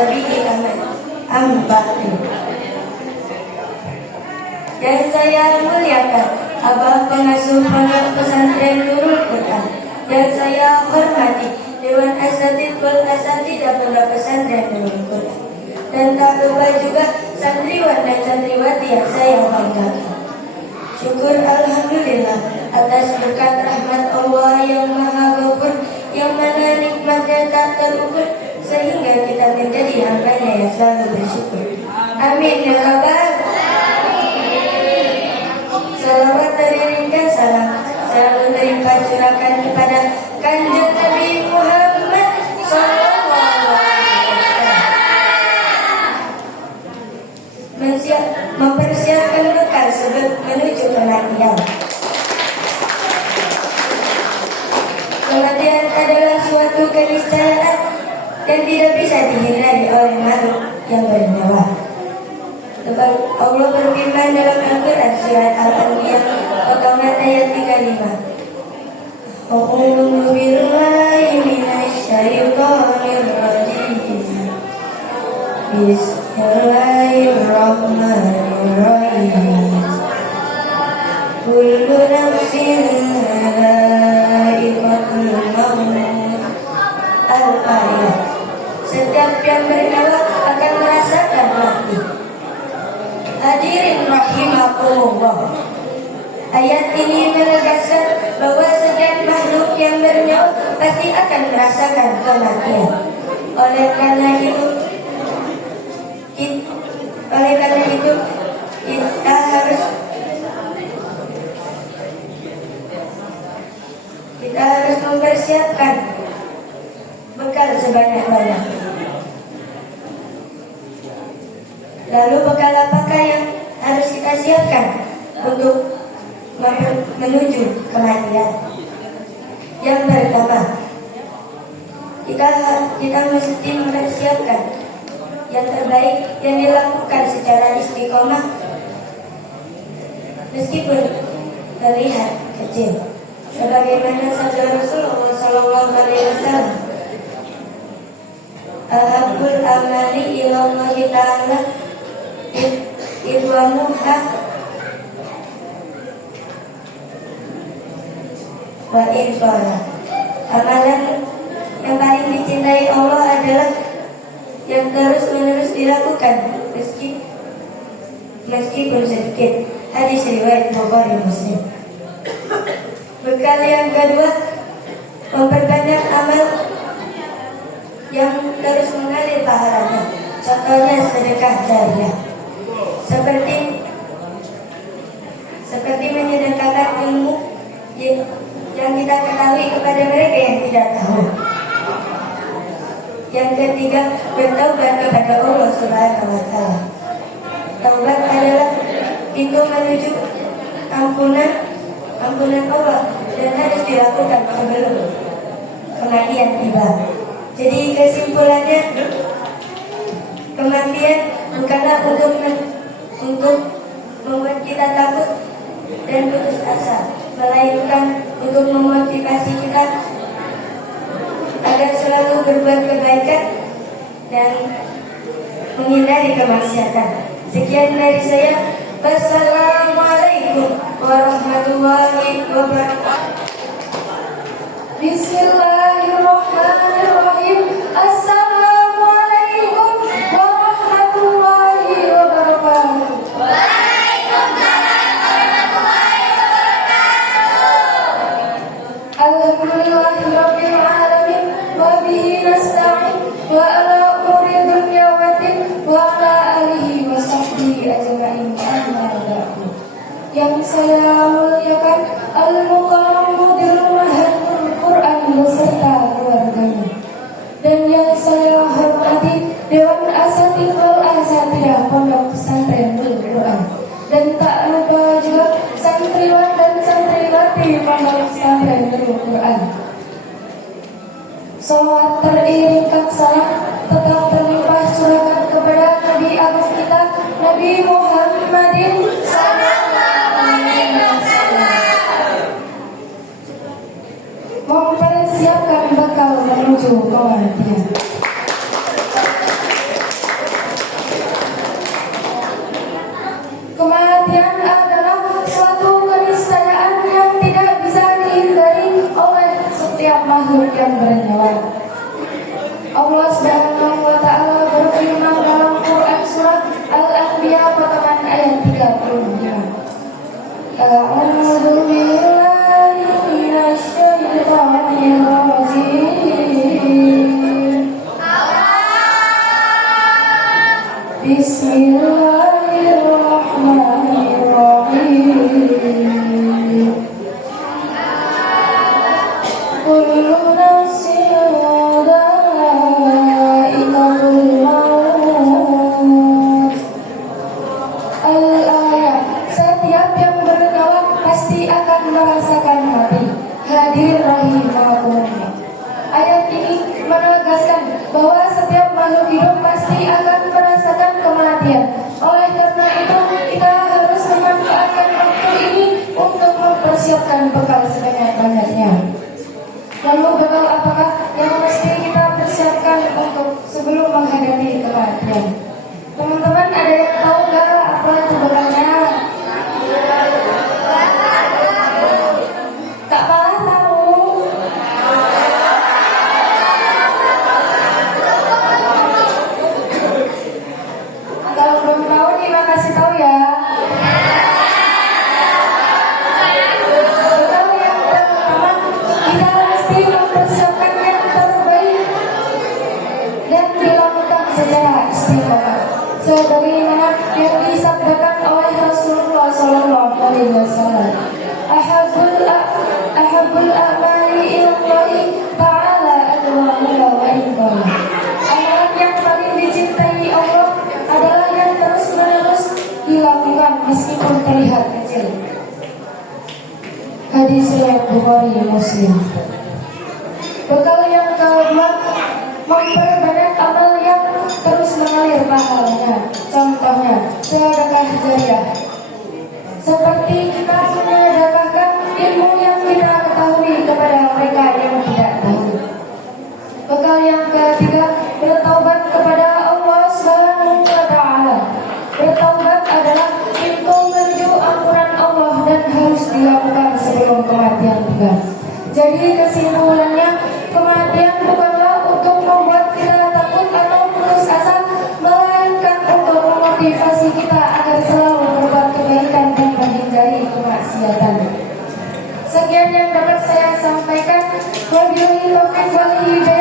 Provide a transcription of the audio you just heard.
Sabihi Ambati. Yang saya muliakan Abah Pengasuh Pondok Pesantren Nurul Quran, yang saya hormati Dewan Asatidz wal Asatidzah Pondok Pesantren Nurul Quran, dan tak lupa juga santriwan dan santriwati yang saya banggakan. Syukur alhamdulillah atas berkat rahmat Allah yang Maha Ghafur, yang mana nikmatnya tak terukur, sehingga kita menjadi hamba-Nya yang selalu bersyukur. Amin ya rabbal. Salawat teriringkan salam selalu terlimpah curahkan kepada Kanjeng Nabi Muhammad sallallahu alaihi wasallam. Mempersiapkan bekal sebelum menuju kematian. Kematian adalah suatu keniscayaan yang tidak bisa dihindari oleh makhluk yang bernyawa. Sebab Allah berfirman dalam Al-Quran surat Al-Anbiya ayat 35. A'udzu billahi minasyaitonir rajim. Bismillahirrahmanirrahim. Kullu nafsin dha'iqatul maut. Al-Ayat. Setiap yang bernyawa akan merasakan mati. Hadirin rahimakumullah. Ayat ini menegaskan bahwa setiap makhluk yang bernyawa pasti akan merasakan kematian. Oleh karena itu kita harus mempersiapkan bekal sebanyak-banyak. Lalu bekal apakah yang harus kita siapkan untuk menuju kematian? Yang pertama, kita mesti mempersiapkan yang terbaik yang dilakukan secara istiqomah meskipun terlihat kecil. Sebagaimana sabda Rasulullah sallallahu alaihi wasallam, ahabbul amali ilallahi ta'ala idwamuha wa irfana. Amalan yang paling dicintai Allah adalah yang terus-menerus dilakukan meskipun sedikit. Hadis riwayat Bukhari Muslim. Bekal yang kedua, memperbanyak amal yang terus mengalir pahalanya. Contohnya sedekah jariah. Seperti menyedekahkan ilmu yang kita ketahui kepada mereka yang tidak tahu. Yang ketiga, bertaubat kepada Allah Subhanahu wa taala. Taubat adalah pintu menuju ampunan Allah dan harus dilakukan sebelum kematian tiba. Jadi kesimpulannya, kematian bukanlah untuk membuat kita takut dan putus asa, melainkan untuk memotivasi kita agar selalu berbuat kebaikan dan menghindari kemaksiatan. Sekian dari saya. Wassalamualaikum warahmatullahi wabarakatuh. Bismillahirrahmanirrahim. Assalamualaikum warahmatullahi wabarakatuh. Waalaikumsalam warahmatullahi wabarakatuh. Alhamdulillahirabbil alamin wa bihi nasta'in wa ala umuri dunya wa din wa ala alihi wa sahbihi ajma'in. Yang saya muliakan Al-Mukarram Mudirul Mahathir Quran beserta keluarganya, dan yang saya hormati Dewan Asatidz wal Asatidzah Pondok Pesantren Nurul Quran, dan tak lupa juga santriwan dan santriwati Pondok Pesantren Nurul Quran. Salawat teriringkan salam tetap terlimpah curahkan kepada Nabi Agung kita, Nabi Muhammadin sallallahu alaihi wasallam. Mempersiapkan bekal menuju kematian. Bismillahirrahmanirrahim. Kullu nafsin dha'iqatul maut. Al-ayat. Setiap yang bernyawa pasti akan merasakan mati. Hadir rahimakumullah. Ayat ini menegaskan bahwa setiap makhluk hidup pasti akan merasakan kematian. Oleh karena itu, kita harus memanfaatkan waktu ini untuk mempersiapkan bekal sebanyak-banyaknya. Lalu bekal apakah yang mesti kita persiapkan untuk sebelum menghadapi kematian? Teman-teman, ada yang tahu nggak apa itu bekalnya? Kak Pala tahu? Kalau belum tahu nih, makasih tahu ya. Bekal yang pertama, kita mesti mempersiapkan yang terbaik dan dilakukan secara istiqomah, sebagaimana yang disabdakan oleh Rasulullah SAW. Ahabul a'mali ilallahi ta'ala adwamuha wa inqala. Amalan yang paling dicintai Allah adalah yang terus-menerus dilakukan meskipun terlihat kecil. Hadis riwayat Bukhari Muslim. Bekal yang kedua, memperbanyak amal yang terus mengalir pahalanya. Contohnya, sedekah jariah. Seperti kita menyedekahkan ilmu yang kita ketahui kepada mereka yang tidak tahu. Bekal yang ketiga, bertaubat kepada Allah Subhanahu wa Ta'ala. Bertaubat adalah pintu menuju ampunan Allah dan harus dilakukan sebelum kematian tiba. Jadi kesimpulannya, kematian bukanlah untuk membuat kita takut atau putus asa, melainkan untuk memotivasi kita agar selalu berbuat kebaikan dan menghindari kemaksiatan. Sekian yang dapat saya sampaikan. Wabillahi taufiq wal hidayah.